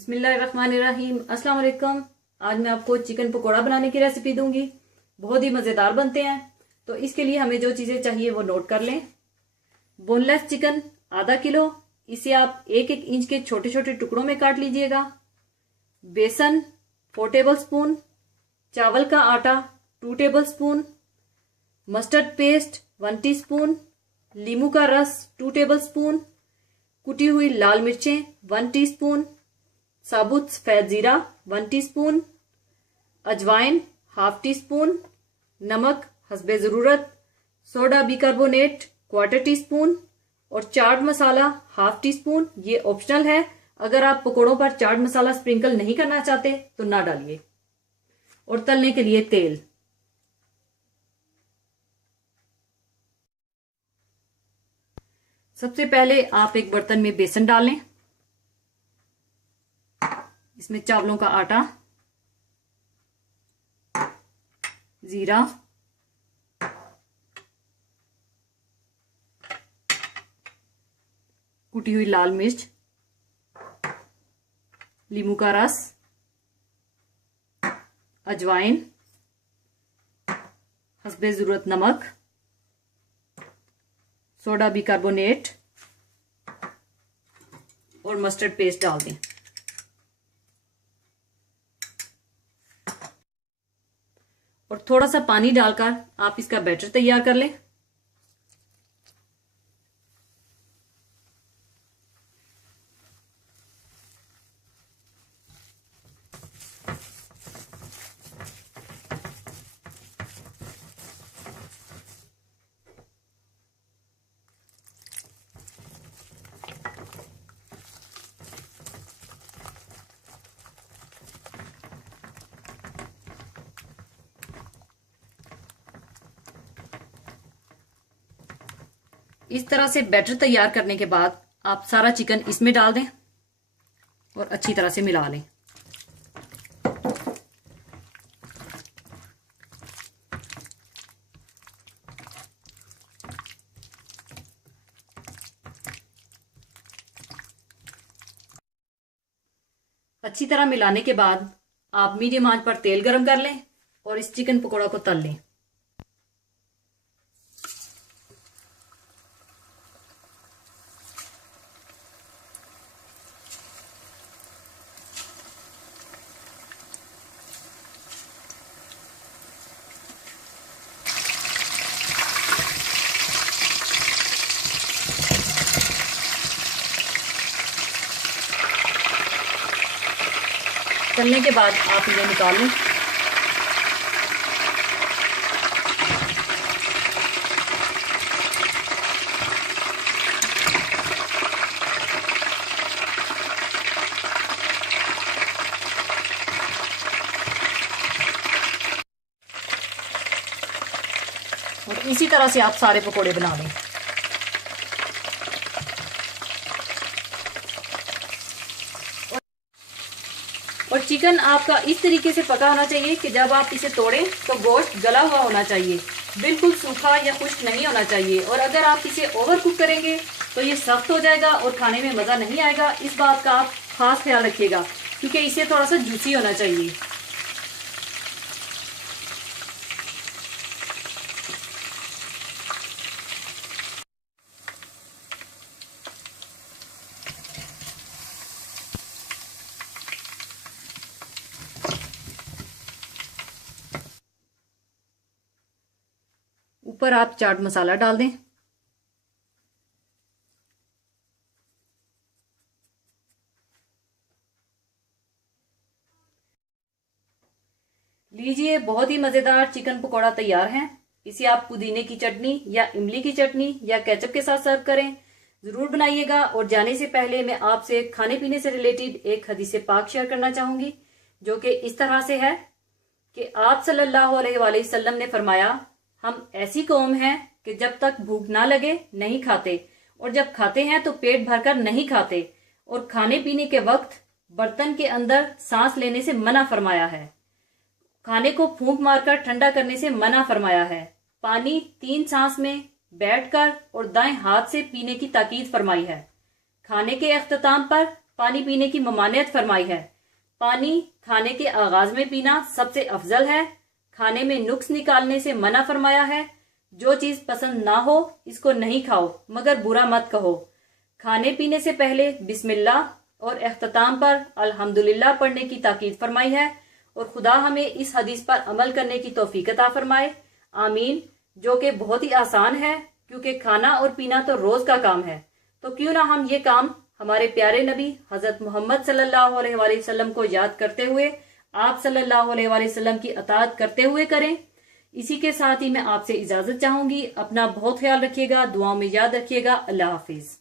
बिस्मिल्लाहिर्रहमानिर्रहीम। अस्सलाम वालेकुम। आज मैं आपको चिकन पकोड़ा बनाने की रेसिपी दूंगी। बहुत ही मज़ेदार बनते हैं। तो इसके लिए हमें जो चीज़ें चाहिए वो नोट कर लें। बोनलेस चिकन आधा किलो, इसे आप 1-1 इंच के छोटे छोटे टुकड़ों में काट लीजिएगा। बेसन 4 टेबल स्पून, चावल का आटा 2 table spoon, mustard paste 1 teaspoon, नींबू का रस 2 टेबल स्पून, कुटी हुई लाल मिर्चें 1 टीस्पून, साबुत सफेद जीरा 1 टीस्पून, अजवाइन 1/2 टीस्पून, नमक हस्बे ज़रूरत, सोडा बिकार्बोनेट 1/4 टीस्पून और चाट मसाला 1/2 टीस्पून। ये ऑप्शनल है, अगर आप पकोड़ों पर चाट मसाला स्प्रिंकल नहीं करना चाहते तो ना डालिए। और तलने के लिए तेल। सबसे पहले आप एक बर्तन में बेसन डालें, इसमें चावलों का आटा, जीरा, कुटी हुई लाल मिर्च, नींबू का रस, अजवाइन, हस्बे ज़रूरत नमक, सोडा बिकार्बोनेट और मस्टर्ड पेस्ट डाल दें। और थोड़ा सा पानी डालकर आप इसका बैटर तैयार कर लें। इस तरह से बैटर तैयार करने के बाद आप सारा चिकन इसमें डाल दें और अच्छी तरह से मिला लें। अच्छी तरह मिलाने के बाद आप मीडियम आंच पर तेल गरम कर लें और इस चिकन पकोड़ा को तल लें। तलने के बाद आप इन्हें निकाल लें। और इसी तरह से आप सारे पकोड़े बना लें। और चिकन आपका इस तरीके से पका होना चाहिए कि जब आप इसे तोड़ें तो गोश्त गला हुआ होना चाहिए, बिल्कुल सूखा या खुश्क नहीं होना चाहिए। और अगर आप इसे ओवर कुक करेंगे तो ये सख्त हो जाएगा और खाने में मज़ा नहीं आएगा। इस बात का आप खास ख्याल रखिएगा, क्योंकि इसे थोड़ा सा जूसी होना चाहिए। ऊपर आप चाट मसाला डाल दें। लीजिए, बहुत ही मज़ेदार चिकन पकोड़ा तैयार है। इसे आप पुदीने की चटनी या इमली की चटनी या केचप के साथ सर्व करें। ज़रूर बनाइएगा। और जाने से पहले मैं आपसे खाने पीने से रिलेटेड एक हदीस पाक शेयर करना चाहूँगी, जो कि इस तरह से है कि आप सल्लल्लाहु अलैहि वसल्लम ने फरमाया, हम ऐसी कौम हैं कि जब तक भूख ना लगे नहीं खाते, और जब खाते हैं तो पेट भरकर नहीं खाते, और खाने पीने के वक्त बर्तन के अंदर सांस लेने से मना फरमाया है, खाने को फूंक मारकर ठंडा करने से मना फरमाया है, पानी 3 सांस में बैठकर और दाएं हाथ से पीने की ताकीद फरमाई है, खाने के अख्ताम पर पानी पीने की ममानियत फरमाई है। पानी खाने के आगाज में पीना सबसे अफजल है। खाने में नुक्स निकालने से मना फरमाया है। जो चीज पसंद ना हो इसको नहीं खाओ, मगर बुरा मत कहो। खाने पीने से पहले बिस्मिल्लाह और इख्तिताम पर अल्हम्दुलिल्लाह पढ़ने की ताकीद फरमाई है। और खुदा हमें इस हदीस पर अमल करने की तौफीक अता फरमाए, आमीन। जो कि बहुत ही आसान है, क्योंकि खाना और पीना तो रोज का काम है। तो क्यों ना हम ये काम हमारे प्यारे नबी हजरत मोहम्मद सल्लल्लाहु अलैहि वसल्लम को याद करते हुए, आप सल्लल्लाहु अलैहि वसल्लम की अताअत करते हुए करें। इसी के साथ ही मैं आपसे इजाजत चाहूंगी। अपना बहुत ख्याल रखिएगा, दुआओं में याद रखिएगा। अल्लाह हाफिज।